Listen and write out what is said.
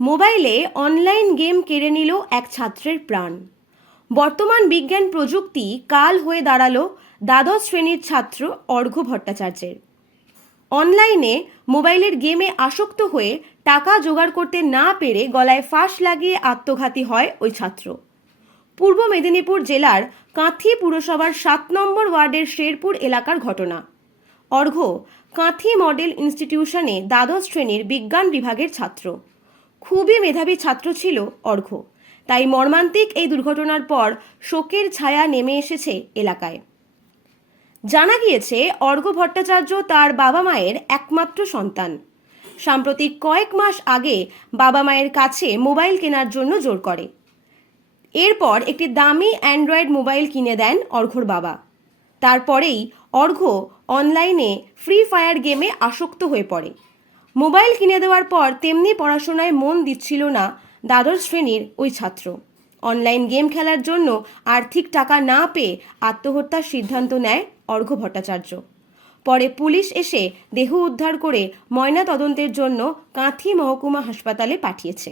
মোবাইলে online game কেড়ে নিল এক ছাত্রের প্রাণ। বর্তমান বিজ্ঞান প্রযুক্তি কাল হয়ে দাঁড়াল দ্বাদশ শ্রেণির ছাত্র অর্ঘ্য ভট্টাচার্যের। অনলাইনে মোবাইলের গেমে আসক্ত হয়ে টাকা জোগাড় করতে না পেরে গলায় ফাঁস লাগিয়ে আত্মঘাতী হয় ওই ছাত্র। পূর্ব মেদিনীপুর জেলার কাঁথি পুরসভার সাত নম্বর ওয়ার্ডের শেরপুর এলাকার ঘটনা। অর্ঘ্য কাঁথি মডেল ইনস্টিটিউশনে দ্বাদশ শ্রেণির বিজ্ঞান বিভাগের ছাত্র। খুবই মেধাবী ছাত্র ছিল অর্ঘ্য তাই মর্মান্তিক এই দুর্ঘটনার পর শোকের ছায়া নেমে এসেছে এলাকায়। জানা গিয়েছে অর্ঘ্য ভট্টাচার্য তার বাবা মায়ের একমাত্র সন্তান। সাম্প্রতিক কয়েক মাস আগে বাবা মায়ের কাছে মোবাইল কেনার জন্য জোর করে। এরপর একটি দামি অ্যান্ড্রয়েড মোবাইল কিনে দেন অর্ঘ্যর বাবা। তারপরেই অর্ঘ্য অনলাইনে ফ্রি ফায়ার গেমে আসক্ত হয়ে পড়ে। মোবাইল কিনে দেওয়ার পর তেমনি পড়াশোনায় মন দিচ্ছিল না দ্বাদশ শ্রেণির ওই ছাত্র। অনলাইন গেম খেলার জন্য আর্থিক টাকা না পেয়ে আত্মহত্যার সিদ্ধান্ত নেয় অর্ঘ্য ভট্টাচার্য। পরে পুলিশ এসে দেহ উদ্ধার করে ময়না তদন্তের জন্য কাঁথি মহকুমা হাসপাতালে পাঠিয়েছে।